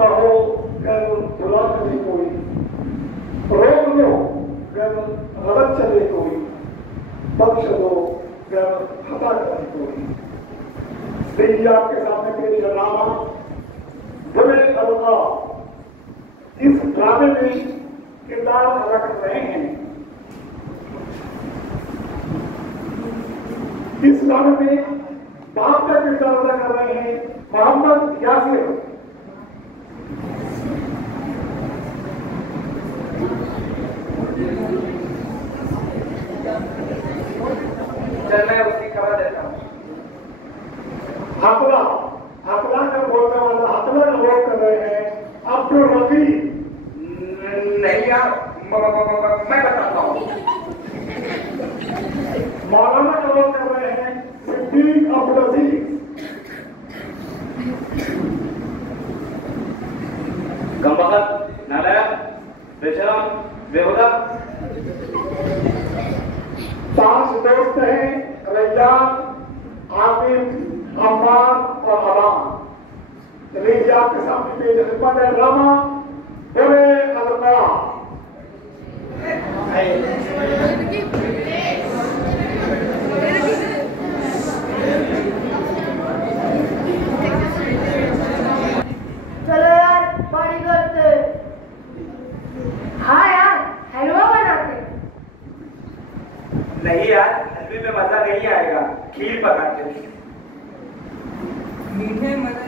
हो कर बुला करे कोई, रोक लो कर गलत चले कोई, बख्श दो कर खता करे कोई। देखिए आपके सामने पेश ड्रामा बुरे अल्लाह। इस ड्रामे में किरदार अदा कर रहे हैं। इस ड्रामे में बाप का किरदार अदा कर रहे हैं मोहम्मद यासिर। चल मैं उसकी खबर देता हूँ। हकला हकला का बोलने वाला हकला का रोल कर रहे हैं अब्दुल रफीक। नहीं यार मैं बताता हूँ। मौलाना का रोल कर रहे हैं सिद्दीक अब्दुल अजीज। कमबख्त, नालायक, बेशरम, बेहुदा। 5 दोस्त हैं रैयान, आमिर, अम्मार और अलाम। लीजिए आपके सामने पेश खिदमत है ड्रामा बुरे अल्लाह। चलो यार पार्टी करते। हाँ यार हलवा बनाते। नहीं यार हलवे में मजा नहीं आएगा, खीर पकाते। मीठे मजा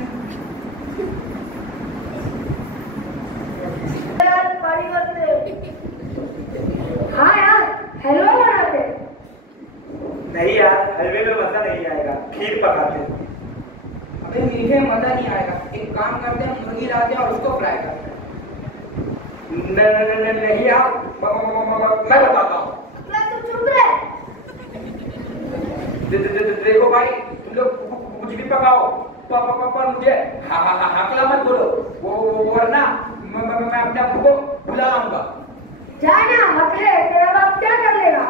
यार पार्टी करते। हाँ यार हलवा बनाते। नहीं यार हलवे में मजा नहीं आएगा, खीर पकाते। अबे मीठे में मजा नहीं आएगा, एक काम करते हैं मुर्गी लाते हैं और उसको फ्राई करते हैं। नहीं यार मैं बताता हूँ। तो चुप रहे। देखो भाई तुम लोग कुछ भी पकाओ पर मुझे हकला मत बोलो, वो वरना मैं अपने आप को बुला लाऊंगा। जाना हकले, तेरा बाप क्या कर लेगा?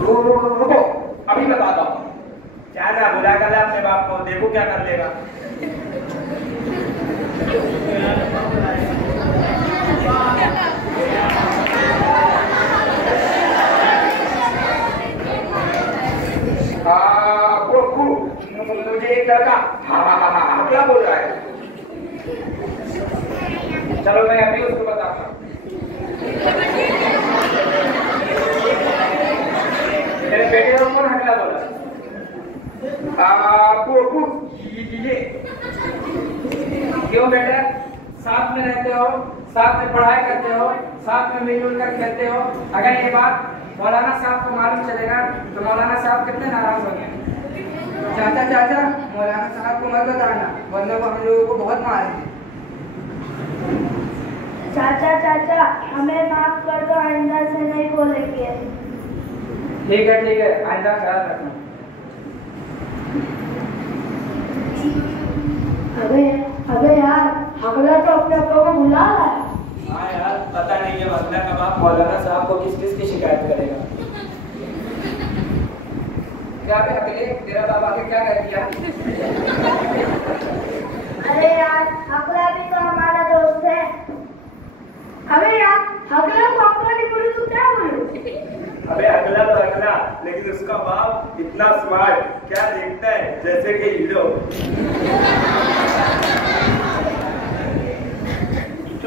रुको अभी बताता हूँ। जाना बुला कर ले अपने बाप को, देखो क्या कर लेगा। मुझे एक लड़का हकला बोल रहा है। चलो मैं अभी उसको बताता हूँ। मेरे बेटे को कौन हकला बोला? ये क्यों बेटा? साथ में रहते हो, साथ में पढ़ाई करते हो, साथ में मिलजुल कर खेलते हो। अगर ये बात मौलाना साहब को मालूम चलेगा तो मौलाना साहब कितने नाराज होंगे। चाचा चाचा मौलाना साहब को मत बताना, वरना वो हम लोगों को बहुत मारेंगे। चाचा चाचा हमें माफ कर दो, आइंदा से नहीं बोलेंगे। ठीक है आइंदा ख्याल रखना। अबे यार हकला तो अपने आपको को बुला रहा है। हाँ यार पता नहीं है वरना का बाप मौलाना साहब को किस किस की शिकायत करेगा। क्या बे अगले तेरा बाप आगे क्या कर दिया? अरे यार हकला भी तो हमारा दोस्त है। अबे यार हकला को हकला नहीं बोलूं तो क्या बोलूं? अबे अगला तो अगला, लेकिन उसका बाप इतना स्मार्ट, क्या देखता है जैसे कि हीरो।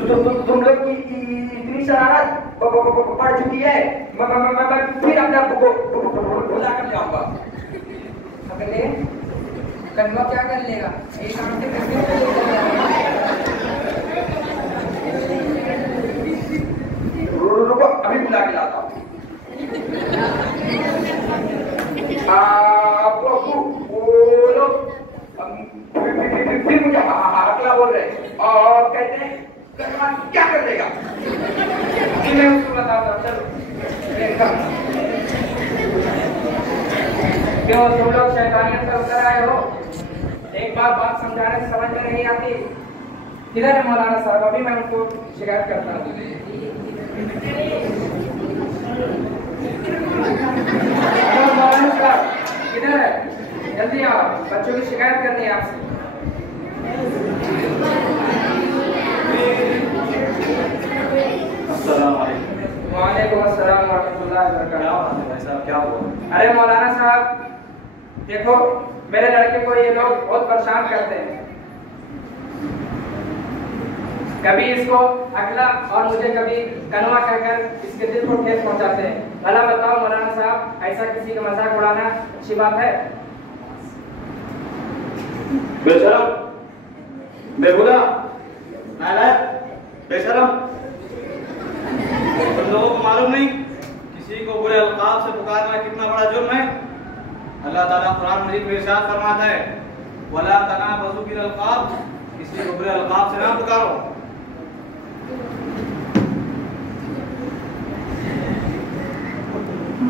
तुम लोग की इतनी शरारत बढ़ चुकी है, मैं फिर अपने आप को बुला कर जाऊंगा। अगले कन्वा क्या कर लेगा? एक काम से रुको अभी बुला के लाता हूँ। बोलो फिर मुझे हकला बोल रहे और कहते हैं क्या कर देगा? मैं उसको बताता हूँ। चलो क्यों तुम लोग शैतानियत कर कर आए हो? एक बात समझाने से समझ में नहीं आती। किधर है मौलाना साहब? अभी मैं उनको शिकायत करता हूँ। मौलाना साहब किधर है? जल्दी आओ, बच्चों की शिकायत करनी है आपसे। वालेकुम अस्सलाम व रहमतुल्लाहि व बरकातहू। क्या बात है भाई साहब, क्या हुआ? अरे मौलाना साहब, देखो मेरे लड़के को ये लोग बहुत परेशान करते हैं। कभी इसको अगला और मुझे कभी कनवा कहकर इसके दिल को ठेस पहुंचाते हैं। भला बताओ मौलाना साहब, ऐसा किसी का मजाक उड़ाना अच्छी बात है? बेशरम, बेहुदा, नालायक, बेशरम, तुम लोगों को मालूम नहीं किसी को बुरे अल्काब से पुकारना कितना बड़ा जुर्म है? अल्लाह ताला कुरान मजीद में इरशाद फरमाता है, वला तनाबज़ू बिल अल्काब, किसी को बुरे अल्काब से ना पुकारो।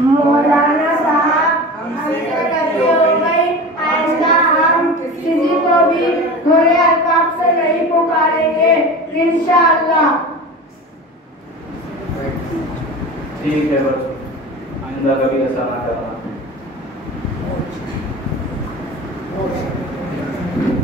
मौलाना साहब, हमसे गलती हो गई, आइंदा हम किसी को भी बुरे अल्काब से नहीं पुकारेंगे इंशाअल्लाह। ठीक है बच्चों, आइंदा कभी ऐसा ना करना।